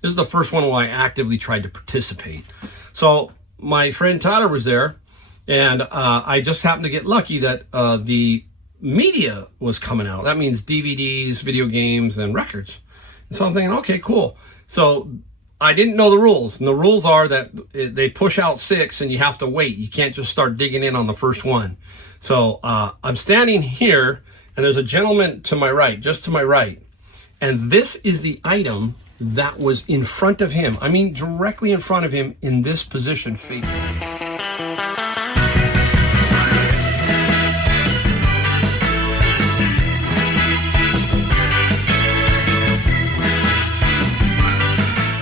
This is the first one where I actively tried to participate. So my friend Tyler was there, and I just happened to get lucky that the media was coming out. That means DVDs, video games, and records. And so I'm thinking, okay, cool. So I didn't know the rules, and the rules are that they push out 6 and you have to wait. You can't just start digging in on the first one. So I'm standing here, and there's a gentleman to my right, just to my right, and this is the item that was in front of him. I mean, directly in front of him in this position facing him.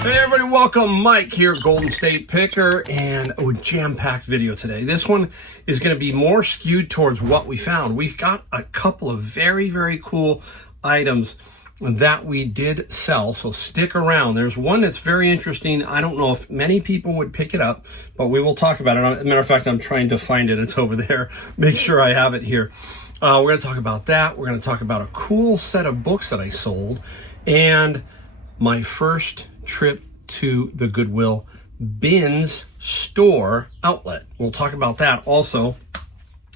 Hey everybody, welcome. Mike here, Golden State Picker, and a jam-packed video today. This one is going to be more skewed towards what we found. We've got a couple of very, very cool items that we did sell, so stick around. There's one that's very interesting. I don't know if many people would pick it up, but we will talk about it. As a matter of fact, I'm trying to find it. It's over there. Make sure I have it here. We're going to talk about that. We're going to talk about a cool set of books that I sold, and my first trip to the Goodwill Bins store outlet. We'll talk about that also.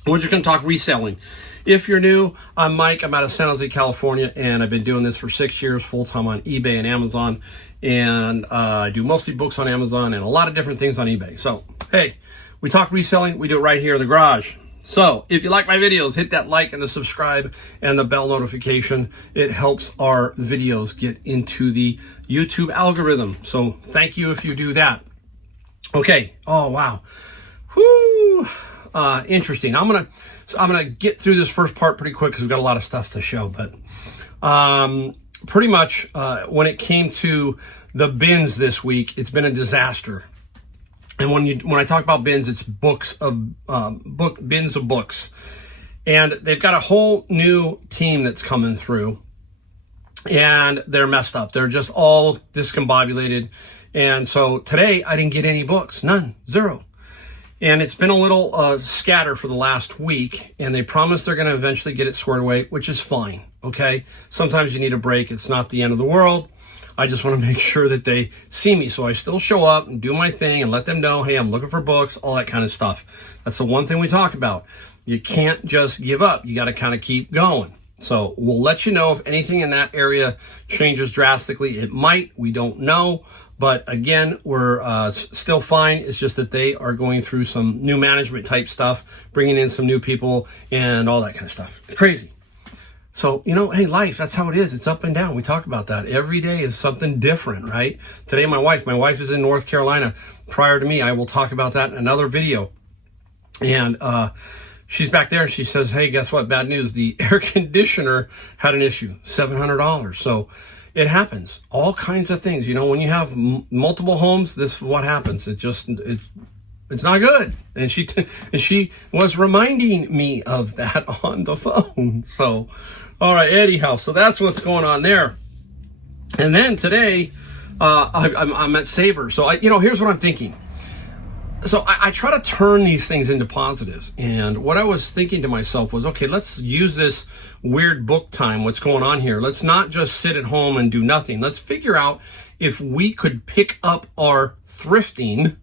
We're just going to talk reselling. If you're new, I'm Mike. I'm out of San Jose, California, and I've been doing this for 6 years full-time on eBay and Amazon. And I do mostly books on Amazon and a lot of different things on eBay. So, hey, we talk reselling. We do it right here in the garage. So if you like my videos, hit that like and the subscribe and the bell notification. It helps our videos get into the YouTube algorithm. So thank you if you do that. Okay. Oh, wow. Whoo. Interesting. I'm gonna get through this first part pretty quick because we've got a lot of stuff to show. But pretty much when it came to the bins this week, it's been a disaster. And when I talk about bins, it's bins of books, and they've got a whole new team that's coming through, and they're messed up. They're just all discombobulated, and so today I didn't get any books, none, zero. And it's been a little scatter for the last week, and they promise they're going to eventually get it squared away, which is fine. Okay, sometimes you need a break. It's not the end of the world. I just want to make sure that they see me. So I still show up and do my thing and let them know, hey, I'm looking for books, all that kind of stuff. That's the one thing we talk about. You can't just give up. You got to kind of keep going. So we'll let you know if anything in that area changes drastically. It might. We don't know. But again, we're still fine. It's just that they are going through some new management type stuff, bringing in some new people and all that kind of stuff. It's crazy. So, you know, hey, life, that's how it is. It's up and down. We talk about that. Every day is something different, right? Today, my wife is in North Carolina. Prior to me, I will talk about that in another video. And she's back there. She says, hey, guess what? Bad news. The air conditioner had an issue, $700. So it happens. All kinds of things. You know, when you have multiple homes, this is what happens. It's not good. And she was reminding me of that on the phone. So, all right, anyhow, so that's what's going on there. And then today, I'm at Savers. So, here's what I'm thinking. So I try to turn these things into positives. And what I was thinking to myself was, okay, let's use this weird book time. What's going on here? Let's not just sit at home and do nothing. Let's figure out if we could pick up our thrifting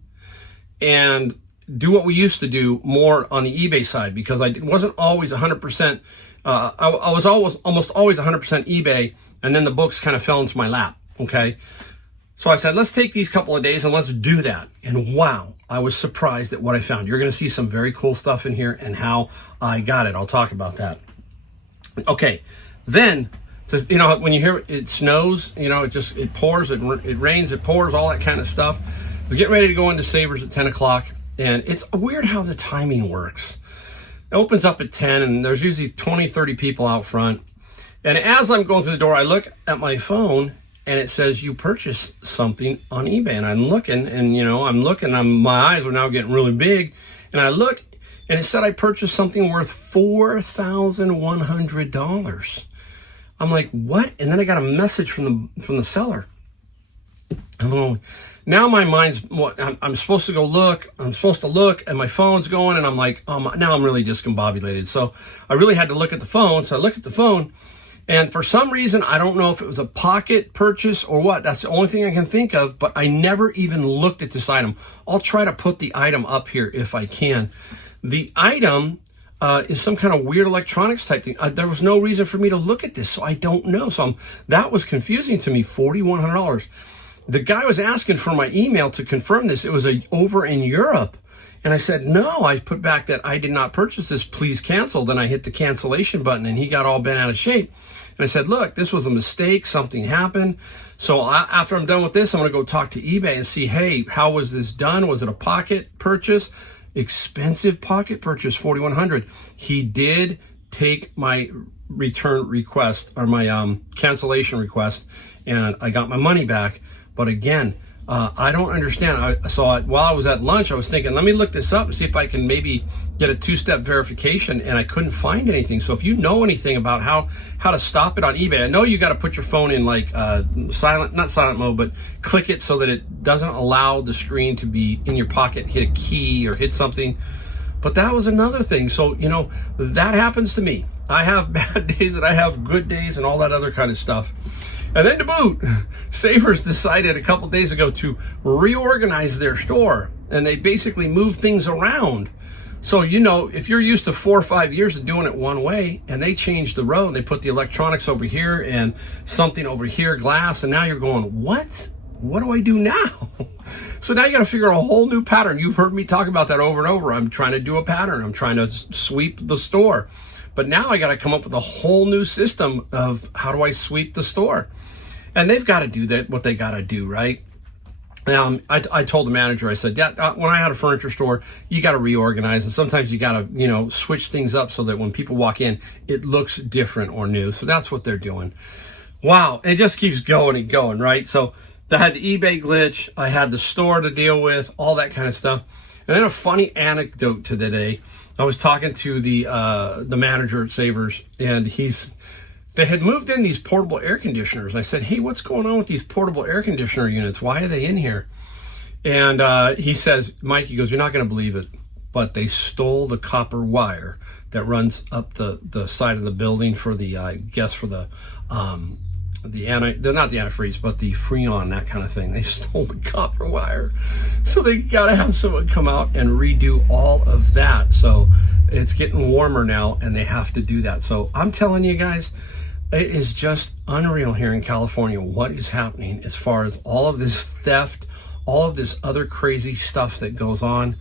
and do what we used to do more on the eBay side, because I wasn't always 100%. I was almost always 100% eBay, and then the books kind of fell into my lap. Okay, so I said, let's take these couple of days and let's do that. And wow, I was surprised at what I found. You're going to see some very cool stuff in here and how I got it. I'll talk about that. Okay, then when you hear it snows, it pours, it rains, it pours, all that kind of stuff. I was getting ready to go into Savers at 10 o'clock, and it's weird how the timing works. It opens up at 10, and there's usually 20, 30 people out front. And as I'm going through the door, I look at my phone, and it says, you purchased something on eBay. And I'm looking, and, my eyes are now getting really big. And I look, and it said I purchased something worth $4,100. I'm like, what? And then I got a message from the seller. I'm going, now my mind's, I'm supposed to go look. I'm supposed to look, and my phone's going, and I'm like, now I'm really discombobulated. So I really had to look at the phone. So I look at the phone, And for some reason, I don't know if it was a pocket purchase or what. That's the only thing I can think of, but I never even looked at this item. I'll try to put the item up here if I can. The item is some kind of weird electronics type thing. There was no reason for me to look at this, so I don't know. So that was confusing to me, $4,100. The guy was asking for my email to confirm this. It was over in Europe. And I said, no, I put back that I did not purchase this, please cancel. Then I hit the cancellation button and he got all bent out of shape. And I said, look, this was a mistake, something happened. So after I'm done with this, I'm gonna go talk to eBay and see, hey, how was this done? Was it a pocket purchase? Expensive pocket purchase, $4,100. He did take my return request or my cancellation request and I got my money back. But again, I don't understand. While I was at lunch, I was thinking, let me look this up and see if I can maybe get a two-step verification, and I couldn't find anything. So if you know anything about how to stop it on eBay, I know you got to put your phone in like not silent mode, but click it so that it doesn't allow the screen to be in your pocket, hit a key or hit something. But that was another thing. So, you know, that happens to me. I have bad days and I have good days and all that other kind of stuff. And then to boot, Savers decided a couple days ago to reorganize their store, and they basically moved things around. So, you know, if you're used to 4 or 5 years of doing it one way, and they changed the road, they put the electronics over here and something over here, glass, and now you're going, what? What do I do now? So now you got to figure out a whole new pattern. You've heard me talk about that over and over. I'm trying to do a pattern. I'm trying to sweep the store. But now I got to come up with a whole new system of how do I sweep the store? And they've got to do that, what they got to do, right? I told the manager, I said, yeah, when I had a furniture store, you got to reorganize. And sometimes you got to, you know, switch things up so that when people walk in, it looks different or new. So that's what they're doing. Wow. It just keeps going and going, right? So I had the eBay glitch. I had the store to deal with, all that kind of stuff. And then a funny anecdote to the day. I was talking to the manager at Savers, and they had moved in these portable air conditioners. I said, hey, what's going on with these portable air conditioner units? Why are they in here? And he says, Mike, he goes, you're not going to believe it, but they stole the copper wire that runs up the side of the building for the, I guess for they're not the antifreeze, but the Freon, that kind of thing. They stole the copper wire. So they got to have someone come out and redo all of that. So it's getting warmer now and they have to do that. So I'm telling you guys, it is just unreal here in California what is happening as far as all of this theft, all of this other crazy stuff that goes on.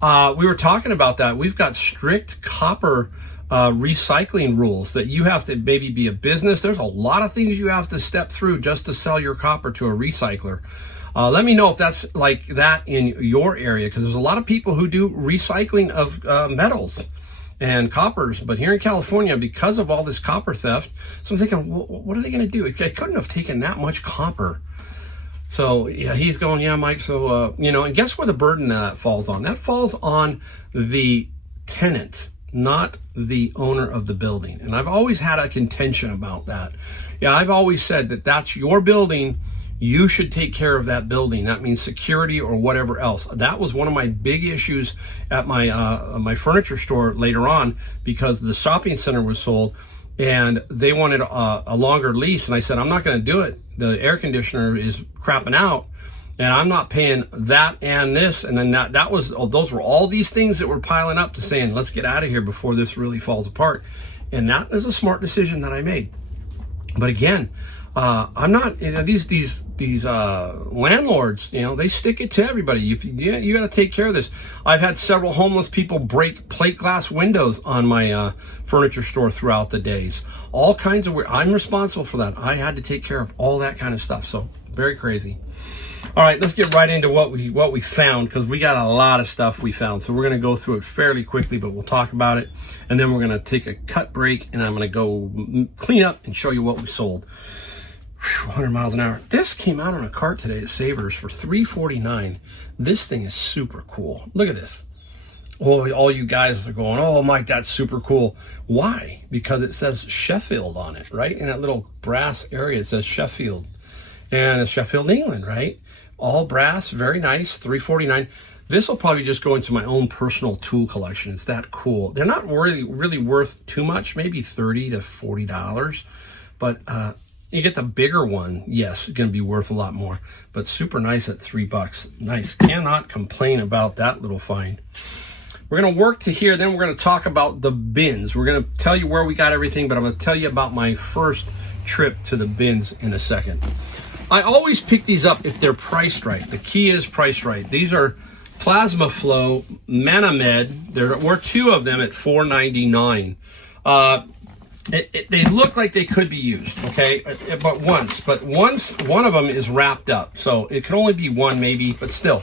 We were talking about that. We've got strict copper recycling rules that you have to maybe be a business. There's a lot of things you have to step through just to sell your copper to a recycler. Let me know if that's like that in your area, because there's a lot of people who do recycling of metals and coppers. But here in California, because of all this copper theft, so I'm thinking, well, what are they going to do? They couldn't have taken that much copper. So yeah, he's going, yeah, Mike. So, you know, and guess where the burden that falls on? That falls on the tenant, not the owner of the building. And I've always had a contention about that. Yeah, I've always said that that's your building. You should take care of that building. That means security or whatever else. That was one of my big issues at my furniture store later on, because the shopping center was sold and they wanted a longer lease. And I said, I'm not going to do it. The air conditioner is crapping out and I'm not paying that and this. And then those were all these things that were piling up to saying, let's get out of here before this really falls apart. And that is a smart decision that I made. But again, I'm not, you know, these landlords, you know, they stick it to everybody. You got to take care of this. I've had several homeless people break plate glass windows on my furniture store throughout the days. All kinds of weird. I'm responsible for that. I had to take care of all that kind of stuff. So very crazy. All right, let's get right into what we found, because we got a lot of stuff we found. So we're going to go through it fairly quickly, but we'll talk about it. And then we're going to take a cut break, and I'm going to go clean up and show you what we sold. 100 miles an hour. This came out on a cart today at Savers for $3.49. This thing is super cool. Look at this. Oh, all you guys are going, oh, Mike, that's super cool. Why? Because it says Sheffield on it, right? In that little brass area, it says Sheffield. And it's Sheffield, England, right? All brass, very nice, $3.49. This will probably just go into my own personal tool collection. It's that cool. They're not really worth too much, maybe $30 to $40. But you get the bigger one, yes, it's going to be worth a lot more. But super nice at $3. Nice. Cannot complain about that little find. We're going to work to here, then we're going to talk about the bins. We're going to tell you where we got everything, but I'm going to tell you about my first trip to the bins in a second. I always pick these up if they're priced right. The key is priced right. These are Plasma Flow Manamed. There were 2 of them at $4.99. They look like they could be used, okay? But once one of them is wrapped up. So it could only be one maybe, but still.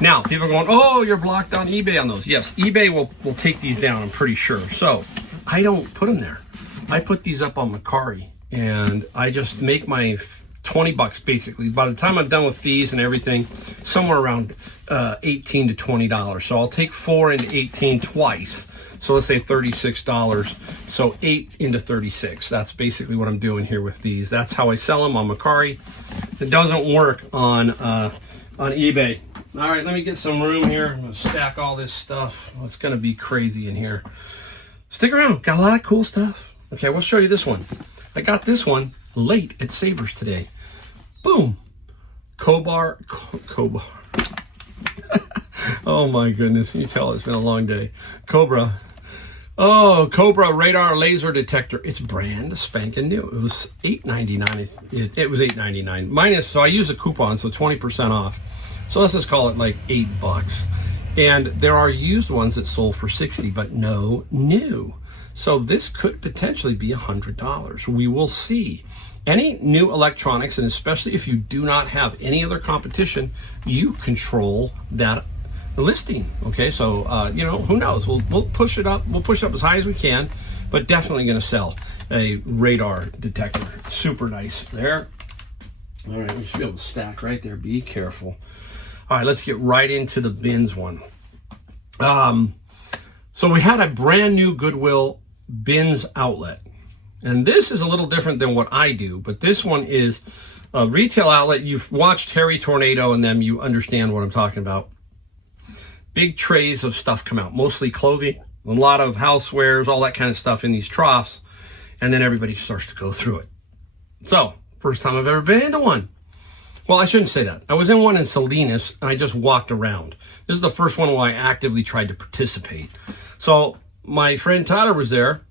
Now, people are going, oh, you're blocked on eBay on those. Yes, eBay will take these down, I'm pretty sure. So I don't put them there. I put these up on Mercari, and I just make my $20 basically. By the time I'm done with fees and everything, somewhere around $18 to $20. So I'll take 4 into 18 twice. So let's say $36. So 8 into 36. That's basically what I'm doing here with these. That's how I sell them on Mercari. It doesn't work on eBay. All right, let me get some room here. I'm gonna stack all this stuff. It's gonna be crazy in here. Stick around, got a lot of cool stuff. Okay, we'll show you this one. I got this one late at Savers today. Boom, Cobar. Oh my goodness, you tell it's been a long day. Cobra. Oh, Cobra radar laser detector. It's brand spanking new. It was $8.99. It was $8.99 minus. So I use a coupon, so 20% off. So let's just call it like $8. And there are used ones that sold for $60, but no new. So this could potentially be $100. We will see. Any new electronics, and especially if you do not have any other competition, you control that listing. Okay, so you know, who knows? We'll push it up. We'll push it up as high as we can, but definitely going to sell a radar detector. Super nice there. All right, we should be able to stack right there. Be careful. All right, let's get right into the bins one. So we had a brand new Goodwill Bins outlet. And this is a little different than what I do, but this one is a retail outlet. You've watched Harry Tornado and them, you understand what I'm talking about. Big trays of stuff come out, mostly clothing, a lot of housewares, all that kind of stuff in these troughs, and then everybody starts to go through it. So, first time I've ever been into one. Well, I shouldn't say that. I was in one in Salinas, and I just walked around. This is the first one where I actively tried to participate. So my friend Tyler was there,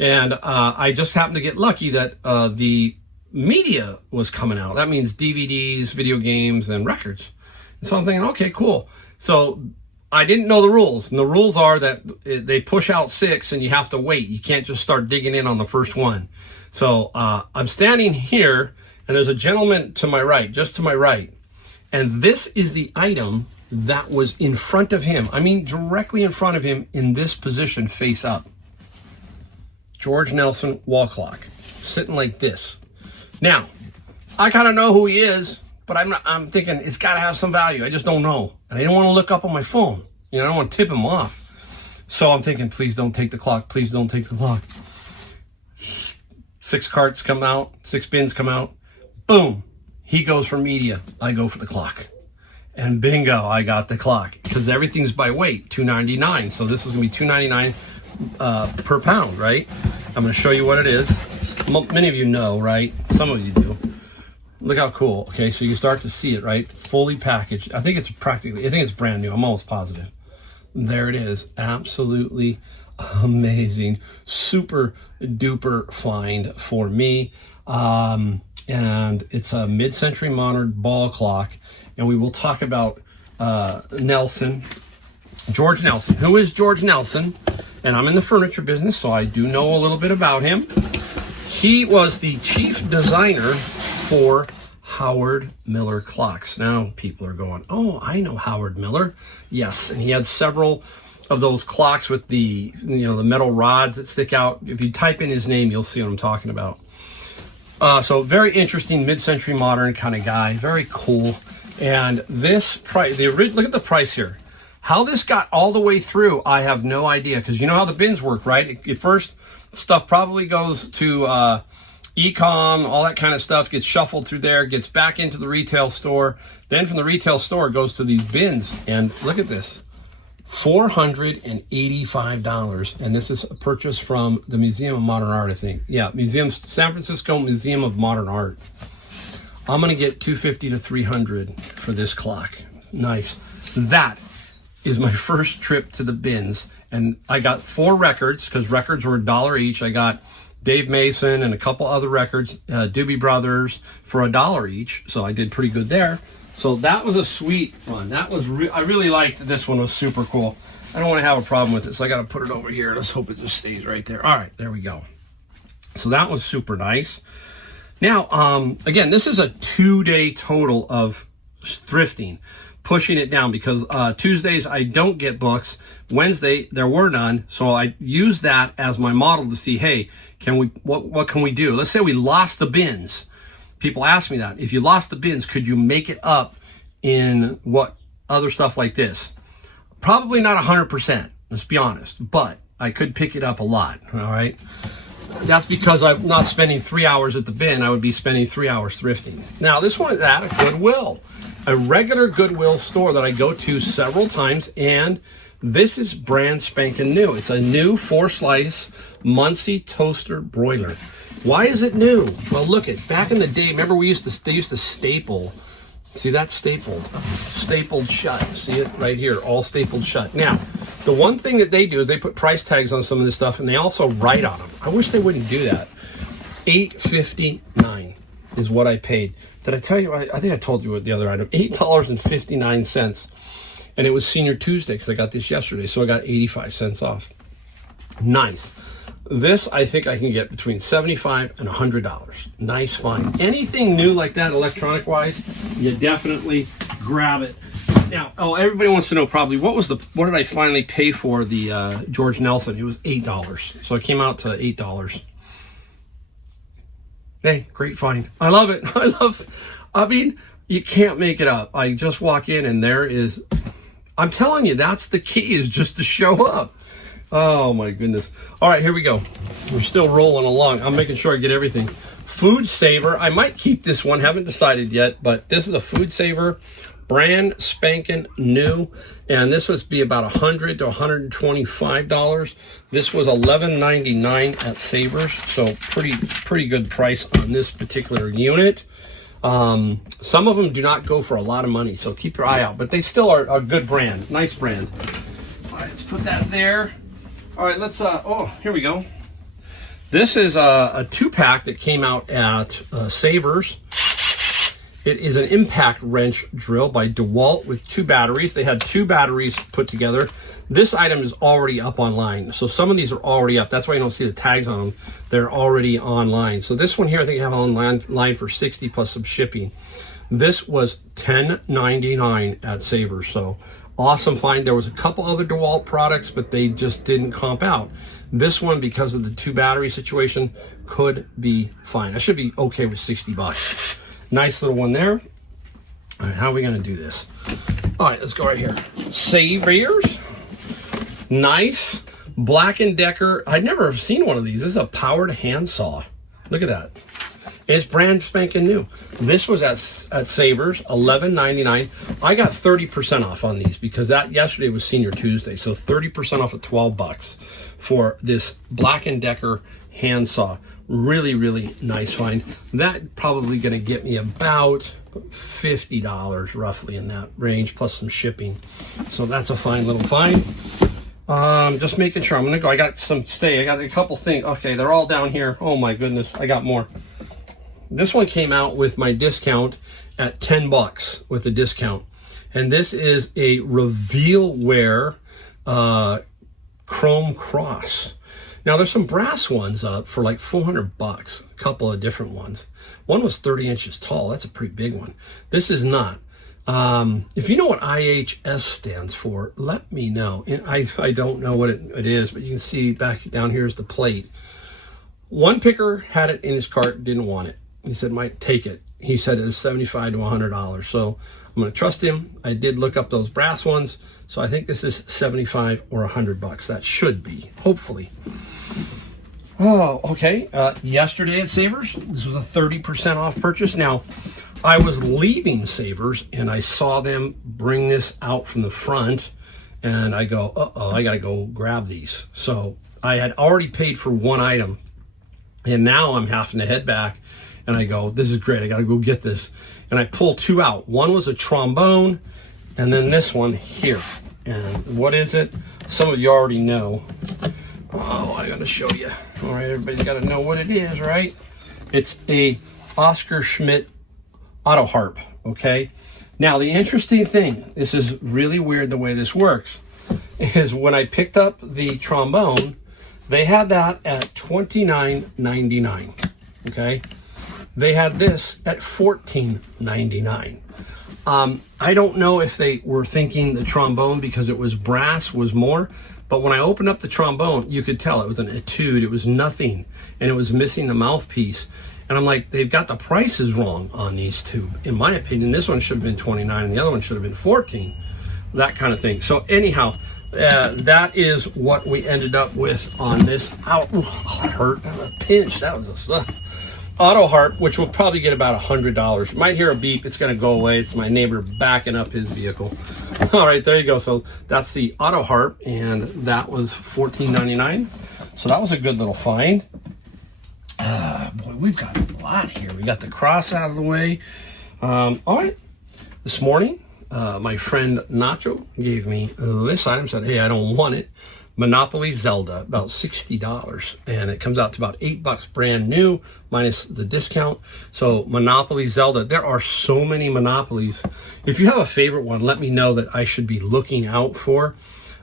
and I just happened to get lucky that the media was coming out. That means DVDs, video games, and records. And so I'm thinking, okay, cool. So I didn't know the rules. And the rules are that they push out 6, and you have to wait. You can't just start digging in on the first one. So I'm standing here, and there's a gentleman to my right, just to my right. And this is the item that was in front of him. I mean, directly in front of him in this position, face up. George Nelson wall clock, sitting like this. Now, I kind of know who he is, but I'm thinking it's got to have some value. I just don't know. And I don't want to look up on my phone. You know, I don't want to tip him off. So I'm thinking, please don't take the clock. Please don't take the clock. 6 carts come out, 6 bins come out. Boom. He goes for media. I go for the clock. And bingo, I got the clock. Because everything's by weight, $2.99. So this is going to be $2.99 per pound, right? I'm going to show you what it is. Many of you know, right? Some of you do. Look how cool. Okay, so you start to see it, right? Fully packaged. I think it's brand new. I'm almost positive. There it is. Absolutely amazing. Super duper find for me. And it's a mid-century modern ball clock. And we will talk about Nelson, George Nelson. Who is George Nelson? And I'm in the furniture business, so I do know a little bit about him. He was the chief designer for Howard Miller clocks. Now people are going, oh, I know Howard Miller. Yes, and he had several of those clocks with the, the metal rods that stick out. If you type in his name, you'll see what I'm talking about. So very interesting mid-century modern kind of guy. Very cool. And this price, look at the price here. How this got all the way through, I have no idea. Because you know how the bins work, right? At first, stuff probably goes to e-com, all that kind of stuff gets shuffled through there, gets back into the retail store. Then from the retail store, it goes to these bins. And look at this. $485, and this is a purchase from the Museum of Modern Art, I think. Yeah, San Francisco Museum of Modern Art. I'm gonna get $250 to $300 for this clock. Nice. That is my first trip to the bins, and I got 4 records because records were $1 each. I got Dave Mason and a couple other records, Doobie Brothers, for $1 each, so I did pretty good there. So that was a sweet one. That was I really liked this one. Was super cool. I don't want to have a problem with it, so I got to put it over here. Let's hope it just stays right there. All right, there we go. So that was super nice. Now, again, this is a 2-day total of thrifting, pushing it down because Tuesdays I don't get books. Wednesday there were none, so I used that as my model to see, hey, what can we do? Let's say we lost the bins. People ask me that. If you lost the bins, could you make it up in what other stuff like this? Probably not 100%, let's be honest, but I could pick it up a lot, all right? That's because I'm not spending 3 hours at the bin. I would be spending 3 hours thrifting. Now, this one is at a Goodwill, a regular Goodwill store that I go to several times, and this is brand spanking new. It's a new 4-slice Muncie toaster broiler. Why is it new? Well, look at back in the day. Remember, they used to staple. See that stapled shut. See it right here, all stapled shut. Now, the one thing that they do is they put price tags on some of this stuff, and they also write on them. I wish they wouldn't do that. $8.59 is what I paid. Did I tell you? I think I told you what the other item. $8.59, and it was Senior Tuesday because I got this yesterday, so I got 85 cents off. Nice. This, I think I can get between $75 and $100. Nice find. Anything new like that, electronic-wise, you definitely grab it. Now, everybody wants to know probably, what did I finally pay for the George Nelson? It was $8. So it came out to $8. Hey, great find. I love it. I mean, you can't make it up. I just walk in and there is, I'm telling you, that's the key, is just to show up. Oh my goodness. All right, here we go. We're still rolling along. I'm making sure I get everything. Food Saver. I might keep this one. Haven't decided yet, but this is a Food Saver, brand spanking new. And this would be about $100 to $125. This was $11.99 at Savers. So pretty good price on this particular unit. Some of them do not go for a lot of money, so keep your eye out. But they still are a good brand. Nice brand. All right, let's put that there. All right, let's, here we go. This is a 2-pack that came out at Savers. It is an impact wrench drill by DeWalt with 2 batteries. They had 2 batteries put together. This item is already up online. So some of these are already up. That's why you don't see the tags on them. They're already online. So this one here, I think I have online for $60 plus some shipping. This was $10.99 at Savers. So awesome find. There was a couple other DeWalt products, but they just didn't comp out. This one, because of the 2 battery situation, could be fine. I should be okay with $60. Nice little one there. All right, how are we gonna do this? All right, let's go right here. Savers. Nice. Black & Decker. I'd never have seen one of these. This is a powered handsaw. Look at that. It's brand spanking new. This was at Savers, $11.99. I got 30% off on these because that yesterday was Senior Tuesday. So 30% off at $12 for this Black & Decker handsaw. Really, really nice find. That probably going to get me about $50 roughly in that range, plus some shipping. So that's a fine little find. Just making sure. I'm going to go. I got a couple things. Okay, they're all down here. Oh my goodness, I got more. This one came out with my discount at $10 with the discount. And this is a reveal wear chrome cross. Now there's some brass ones up for like $400, a couple of different ones. One was 30 inches tall. That's a pretty big one. This is not. If you know what IHS stands for, let me know. I don't know what it is, but you can see back down here is the plate. One picker had it in his cart, didn't want it. He said, might take it. He said it was $75 to $100. So I'm going to trust him. I did look up those brass ones. So I think this is $75 or $100. That should be, hopefully. Oh, okay. Yesterday at Savers, this was a 30% off purchase. Now, I was leaving Savers and I saw them bring this out from the front And I go, uh-oh, I got to go grab these. So I had already paid for one item, and now I'm having to head back, and I go, this is great, I got to go get this. And I pull two out. One was a trombone, and then this one here. And what is it? Some of you already know. Oh, I got to show you. All right, everybody's got to know what it is, right? It's a Oscar Schmidt auto harp, okay? Now, the interesting thing, this is really weird the way this works, is when I picked up the trombone, they had that at $29.99, okay? They had this at $14.99. I don't know if they were thinking the trombone, because it was brass, was more, but when I opened up the trombone, you could tell it was an etude. It was nothing, and it was missing the mouthpiece. And I'm like, they've got the prices wrong on these two. In my opinion, this one should have been $29 and the other one should have been $14. That kind of thing. So anyhow, that is what we ended up with on this. Ow, it hurt. That was a pinch. That was a auto harp, which will probably get about $100. You might hear a beep. It's going to go away. It's my neighbor backing up his vehicle. All right, there you go. So that's the auto harp, and that was $14.99. So that was a good little find. Boy, we've got a lot here. We got the cross out of the way. All right. This morning, my friend Nacho gave me this item. Said, hey, I don't want it. Monopoly Zelda, about $60. And it comes out to about $8 brand new, minus the discount. So Monopoly Zelda, there are so many Monopolies. If you have a favorite one, let me know that I should be looking out for.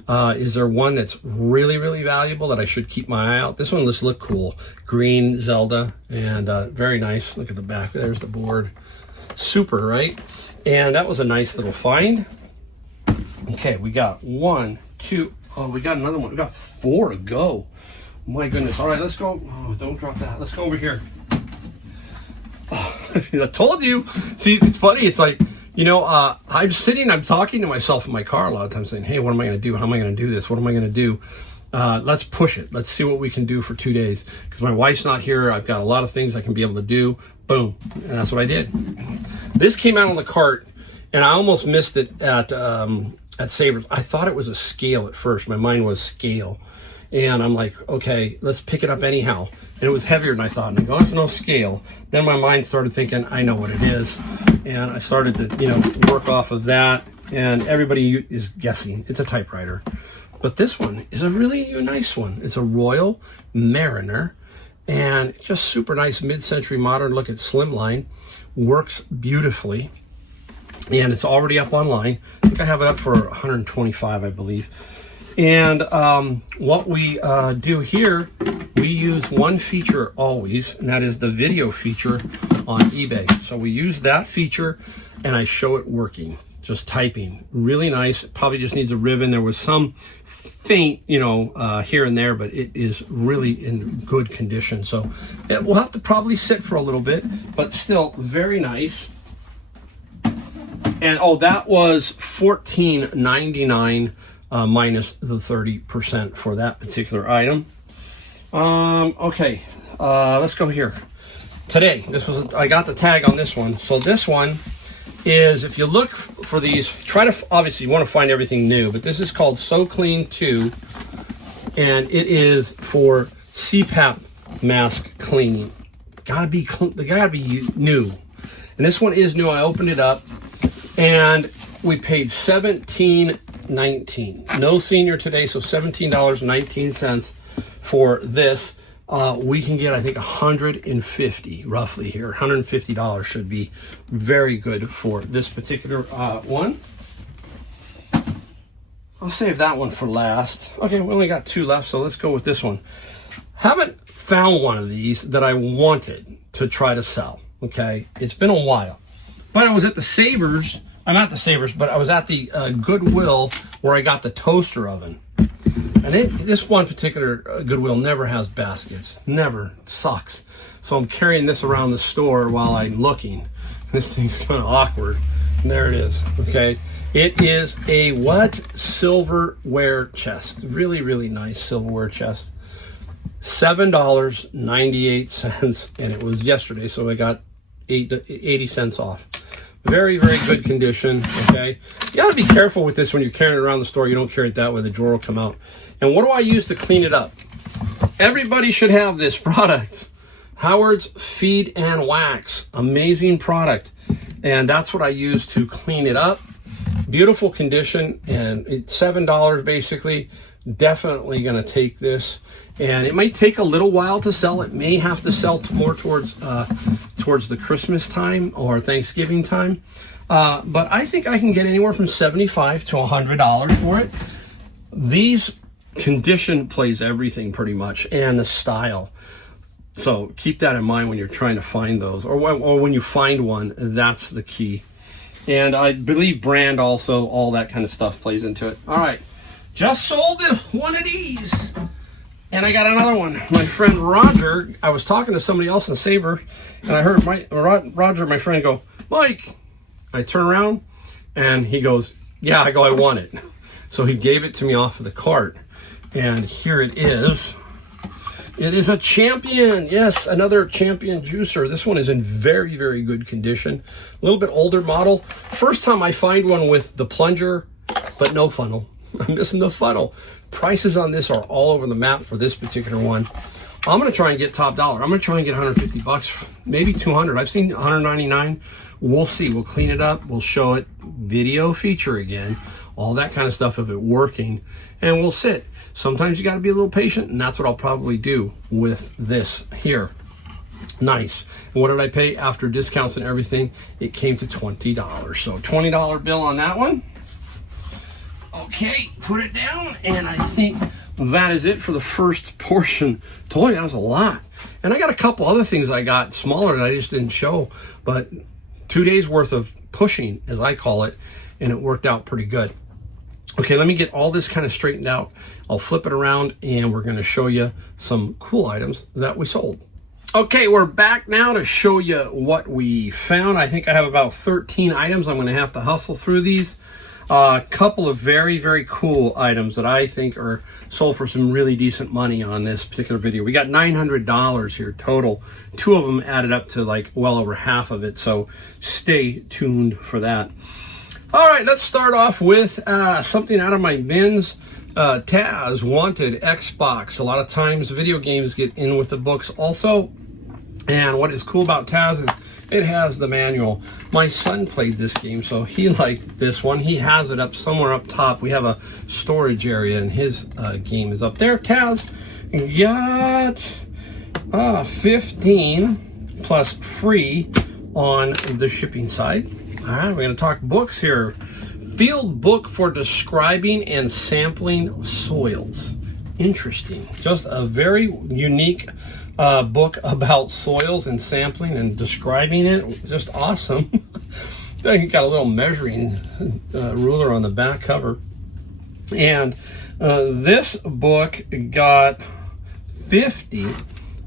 Is there one that's really, really valuable that I should keep my eye out? This one, let's look cool. Green Zelda, and very nice. Look at the back. There's the board. Super, right? And that was a nice little find. Okay, we got one, two. Oh, we got another one. We got 4 to go. My goodness. All right, let's go. Oh, don't drop that. Let's go over here. Oh, I told you. See, it's funny. It's like, you know, I'm talking to myself in my car a lot of times saying, hey, what am I going to do? How am I going to do this? What am I going to do? Let's push it. Let's see what we can do for 2 days. Because my wife's not here. I've got a lot of things I can be able to do. Boom. And that's what I did. This came out on the cart, and I almost missed it at Savers. I thought it was a scale at first. My mind was scale. And I'm like, okay, let's pick it up anyhow. And it was heavier than I thought. And I go, it's no scale. Then my mind started thinking, I know what it is. And I started to, work off of that. And everybody is guessing. It's a typewriter. But this one is a really nice one. It's a Royal Mariner. And just super nice mid-century modern look at slimline. Works beautifully. And it's already up online. I think I have it up for $125, I believe. And what we do here, we use one feature always, and that is the video feature on eBay. So we use that feature, and I show it working, just typing. Really nice. It probably just needs a ribbon. There was some faint, here and there, but it is really in good condition. So it will have to probably sit for a little bit, but still very nice. And that was $14.99 minus the 30% for that particular item. Okay, let's go here. Today, I got the tag on this one. So this one is, if you look for these, obviously you want to find everything new, but this is called So Clean 2, and it is for CPAP mask cleaning. They gotta be new. And this one is new. I opened it up, and we paid $17.19. No senior today, so $17.19 for this. We can get, I think, $150 roughly here. $150 should be very good for this particular one. I'll save that one for last. Okay, we only got 2 left, so let's go with this one. Haven't found one of these that I wanted to try to sell. Okay, it's been a while. But I was at the Savers. I'm not the Savers, but I was at the Goodwill where I got the toaster oven. And this one particular Goodwill never has baskets. Never. Sucks. So I'm carrying this around the store while I'm looking. This thing's kind of awkward. And there it is. Okay. It is a silverware chest. Really, really nice silverware chest. $7.98. And it was yesterday, so I got 80 cents off. Very, very good condition, okay? You gotta be careful with this when you're carrying it around the store. You don't carry it that way, the drawer will come out. And what do I use to clean it up? Everybody should have this product. Howard's Feed and Wax. Amazing product. And that's what I use to clean it up. Beautiful condition, and it's $7 basically. Definitely gonna take this. And it might take a little while to sell. It may have to sell more towards the Christmas time or Thanksgiving time. But I think I can get anywhere from $75 to $100 for it. These condition plays everything pretty much, and the style. So keep that in mind when you're trying to find those, or when you find one, that's the key. And I believe brand also, all that kind of stuff plays into it. All right, just sold one of these. And I got another one. My friend Roger, I was talking to somebody else in Savor, and I heard Roger, my friend, go, Mike. I turn around, and he goes, yeah. I go, I want it. So he gave it to me off of the cart, and here it is. It is a Champion. Yes, another Champion juicer. This one is in very, very good condition. A little bit older model. First time I find one with the plunger, but no funnel. I'm missing the funnel. Prices on this are all over the map for this particular one. I'm going to try and get top dollar. I'm going to try and get 150 bucks, maybe 200. I've seen 199. We'll see. We'll clean it up. We'll show it video feature again, all that kind of stuff of it working, and we'll sit. Sometimes you got to be a little patient, and that's what I'll probably do with this here. Nice. And what did I pay after discounts and everything? It came to $20. So $20 bill on that one. Okay, put it down, and I think that is it for the first portion. Told you that was a lot. And I got a couple other things I got smaller that I just didn't show, but 2 days worth of pushing, as I call it, and it worked out pretty good. Okay, let me get all this kind of straightened out. I'll flip it around, and we're going to show you some cool items that we sold. Okay, we're back now to show you what we found. I think I have about 13 items. I'm going to have to hustle through these. A couple of very, very cool items that I think are sold for some really decent money on this particular video. We got $900 here total. 2 of them added up to like well over half of it, so stay tuned for that. All right, let's start off with something out of my bins. Taz Wanted Xbox. A lot of times video games get in with the books also. And what is cool about Taz is it has the manual. My son played this game, so he liked this one. He has it up somewhere up top. We have a storage area, and his game is up there. Taz got 15 plus free on the shipping side. All right, we're going to talk books here. Field book for describing and sampling soils. Interesting. Just a very unique book about soils and sampling and describing it. Just awesome. Then got a little measuring ruler on the back cover. And this book got 50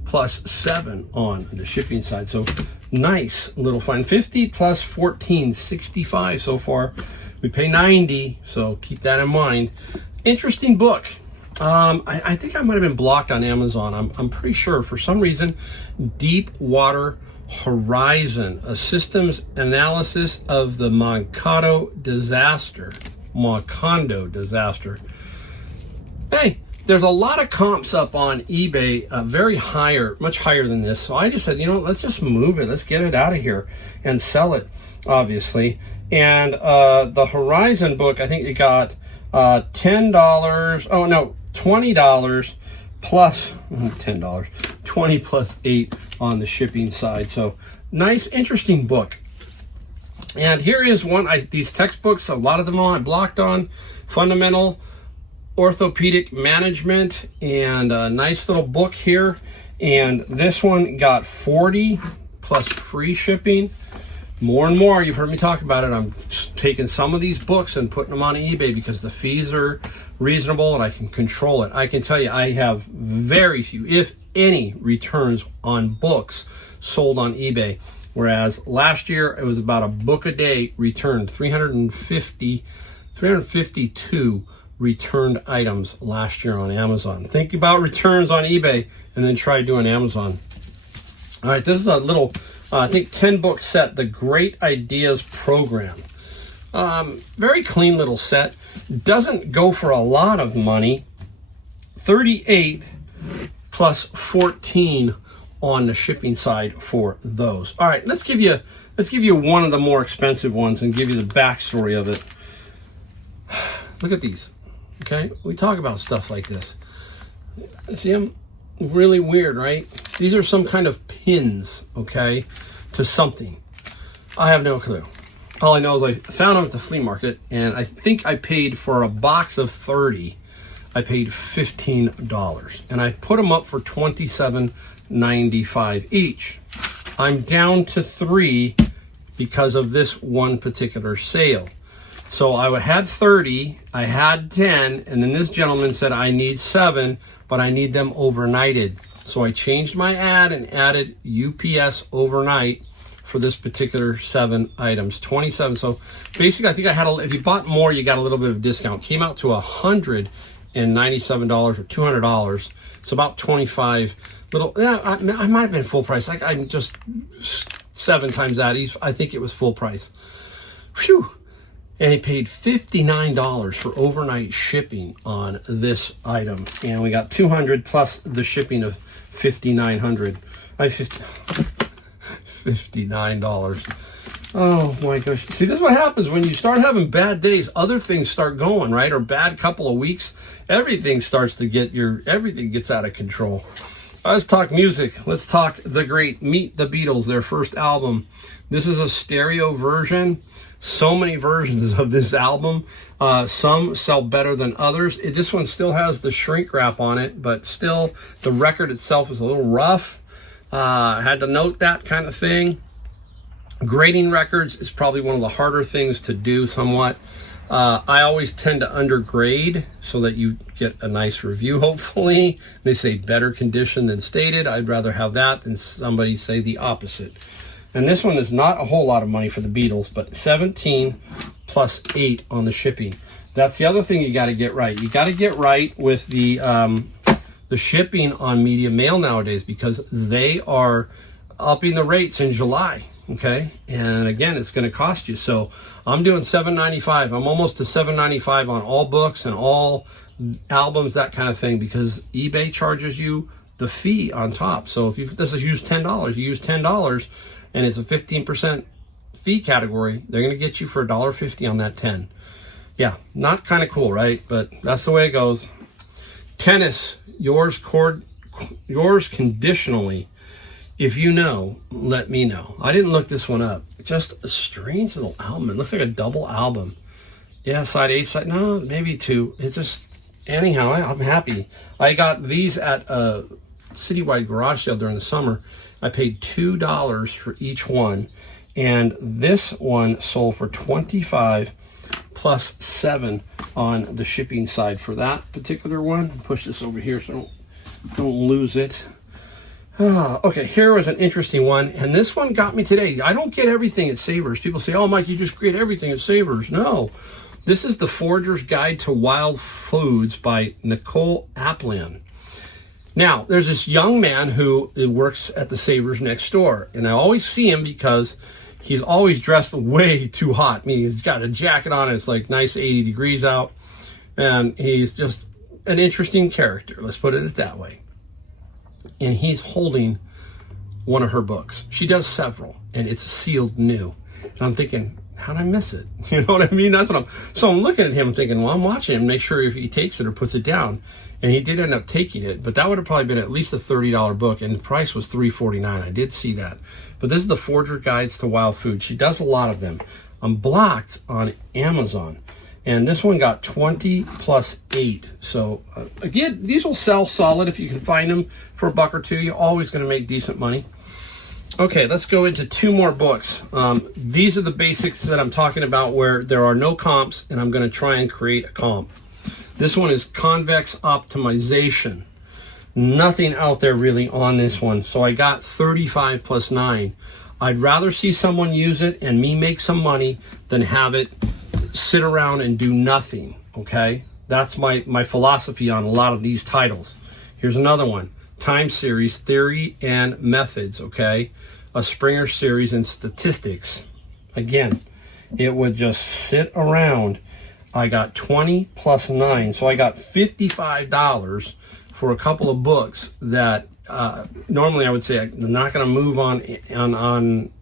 plus 7 on the shipping side. So nice little find. 50 plus 14, 65 so far. We pay 90, so keep that in mind. Interesting book. I think I might have been blocked on Amazon. I'm pretty sure for some reason. Deepwater Horizon, a systems analysis of the Macondo disaster. Hey, there's a lot of comps up on eBay, much higher than this. So I just said, let's just move it. Let's get it out of here and sell it, obviously. And the Horizon book, I think it got $10. Oh no, $20 plus $10. 20 plus 8 on the shipping side. So nice, interesting book. And here is one. These textbooks, a lot of them I blocked on. Fundamental Orthopedic Management, and a nice little book here. And this one got 40 plus free shipping. More and more, you've heard me talk about it. I'm taking some of these books and putting them on eBay because the fees are reasonable and I can control it. I can tell you I have very few, if any, returns on books sold on eBay. Whereas last year, it was about a book a day returned. 352 returned items last year on Amazon. Think about returns on eBay and then try doing Amazon. All right, this is a little I think 10 book set, the Great Ideas Program. Very clean little set. Doesn't go for a lot of money. 38 plus 14 on the shipping side for those. All right, let's give you one of the more expensive ones and give you the backstory of it. Look at these. Okay, we talk about stuff like this. See them? Really weird, right? These are some kind of pins, okay, to something. I have no clue. All I know is I found them at the flea market, and I think I paid for a box of 30. I paid $15, and I put them up for $27.95 each. I'm down to 3 because of this one particular sale. So I had 30, I had 10, and then this gentleman said I need 7, but I need them overnighted. So I changed my ad and added UPS overnight for this particular 7 items, 27. So basically, I think I had if you bought more, you got a little bit of a discount. Came out to $197 or $200. It's about 25. Yeah, I might have been full price. I'm just 7 times that. I think it was full price. Phew. And he paid $59 for overnight shipping on this item. And we got $200 plus the shipping of $5,900. $59. Oh my gosh. See, this is what happens when you start having bad days. Other things start going, right? Or bad couple of weeks. Everything starts to everything gets out of control. Let's talk music. Let's talk the great Meet the Beatles, their first album. This is a stereo version. So many versions of this album. Some sell better than others. This one still has the shrink wrap on it, but still the record itself is a little rough. I had to note that kind of thing. Grading records is probably one of the harder things to do somewhat. I always tend to undergrade so that you get a nice review, hopefully. They say better condition than stated. I'd rather have that than somebody say the opposite. And this one is not a whole lot of money for the Beatles, but 17 plus 8 on the shipping. That's the other thing you got to get right. You got to get right with the shipping on media mail nowadays, because they are upping the rates in July. Okay, and again, it's going to cost you. So I'm doing $7.95. I'm almost to $7.95 on all books and all albums, that kind of thing, because eBay charges you the fee on top. So if this is use $10, you use $10, and it's a 15% fee category, they're going to get you for $1.50 on that 10. Yeah, not kind of cool, right? But that's the way it goes. Tennis, yours conditionally. If you know, let me know. I didn't look this one up. Just a strange little album. It looks like a double album. Yeah, side A, side, no, maybe 2. It's just, anyhow, I'm happy. I got these at a citywide garage sale during the summer. I paid $2 for each one. And this one sold for $25 plus 7 on the shipping side for that particular one. Push this over here so don't lose it. Okay, here was an interesting one, and this one got me today. I don't get everything at Savers. People say, oh, Mike, you just get everything at Savers. No, this is The Forager's Guide to Wild Foods by Nicole Aplan. Now, there's this young man who works at the Savers next door, and I always see him because he's always dressed way too hot. I mean, he's got a jacket on, and it's like nice 80 degrees out, and he's just an interesting character. Let's put it that way. And he's holding one of her books. She does several, and it's sealed new. And I'm thinking, how'd I miss it? You know what I mean? So I'm looking at him thinking, well, I'm watching him, make sure if he takes it or puts it down. And he did end up taking it, but that would have probably been at least a $30 book, and the price was $3.49. I did see that. But this is The Forager Guides to Wild Food. She does a lot of them. I'm blocked on Amazon. And this one got 20 plus 8. So again, these will sell solid if you can find them for $1 or $2. You're always going to make decent money. Okay, let's go into 2 more books. These are the basics that I'm talking about where there are no comps, and I'm going to try and create a comp. This one is Convex Optimization. Nothing out there really on this one. So I got 35 plus 9. I'd rather see someone use it and me make some money than have it sit around and do nothing, okay? That's my philosophy on a lot of these titles. Here's another one, Time Series, Theory and Methods, okay? a Springer series in statistics, again, it would just sit around. I got 20 plus 9, so I got $55 for a couple of books that normally I would say they're not going to move on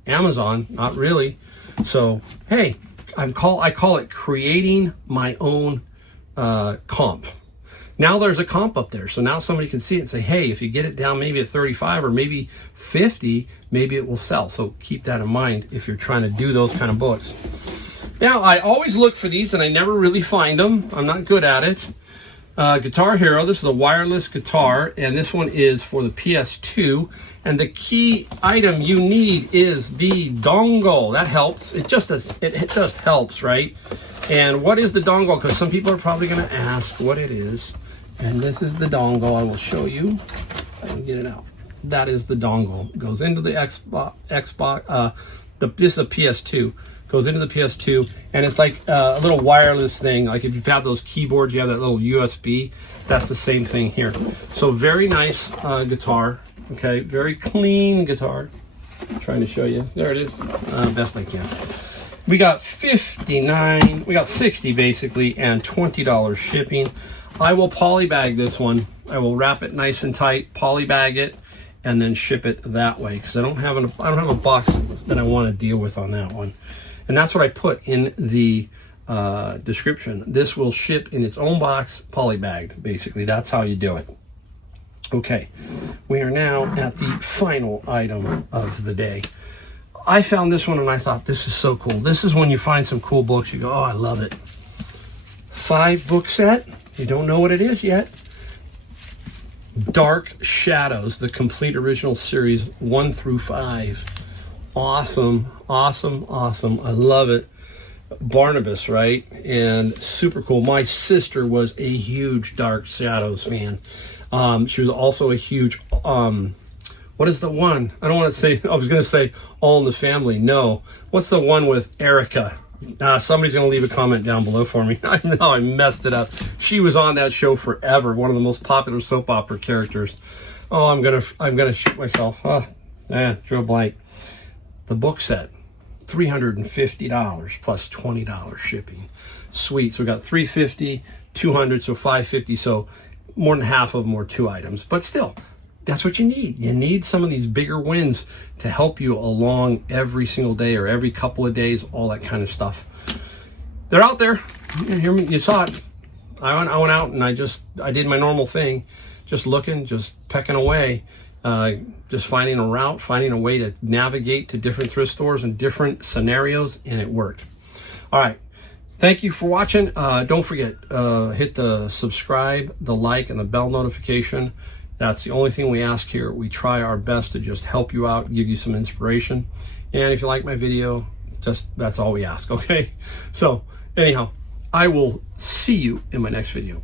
Amazon, not really. So hey, I call it creating my own comp. Now there's a comp up there, so now somebody can see it and say, hey, if you get it down maybe at 35 or maybe 50, maybe it will sell. So keep that in mind if you're trying to do those kind of books. Now, I always look for these and I never really find them. I'm not good at it. Guitar Hero, this is a wireless guitar, and this one is for the PS2. And the key item you need is the dongle. That helps. It just helps, right? And what is the dongle? Because some people are probably going to ask what it is. And this is the dongle. I will show you. If I can get it out. That is the dongle. It goes into the Xbox. This is a PS2. Goes into the PS2, and it's like a little wireless thing. Like if you have those keyboards, you have that little USB. That's the same thing here. So very nice guitar. Okay, very clean guitar. I'm trying to show you. There it is. Best I can. We got 59. We got 60 basically, and $20 shipping. I will polybag this one. I will wrap it nice and tight, polybag it, and then ship it that way because I don't have a box that I want to deal with on that one. And that's what I put in the description. This will ship in its own box, polybagged, basically. That's how you do it. Okay, we are now at the final item of the day. I found this one and I thought, this is so cool. This is when you find some cool books, you go, oh, I love it. 5-book set. You don't know what it is yet. Dark Shadows, the complete original series 1 through 5. Awesome, awesome, awesome. I love it. Barnabas, right? And super cool. My sister was a huge Dark Shadows fan. She was also a huge, what is the one? I don't want to say, I was going to say All in the Family. No. What's the one with Erica? Somebody's going to leave a comment down below for me. I know I messed it up. She was on that show forever. One of the most popular soap opera characters. Oh, I'm gonna shoot myself. Oh, man, drew a blank. The book set, $350 plus $20 shipping. Sweet. So we got $350, $200, so $550. So more than half of them were 2 items. But still, that's what you need. You need some of these bigger wins to help you along every single day or every couple of days, all that kind of stuff. They're out there. You saw it. I went out and I did my normal thing, just looking, just pecking away. Just finding a route, finding a way to navigate to different thrift stores and different scenarios, and it worked. All right. Thank you for watching. Don't forget, hit the subscribe, the like, and the bell notification. That's the only thing we ask here. We try our best to just help you out, give you some inspiration. And if you like my video, that's all we ask, okay? So anyhow, I will see you in my next video.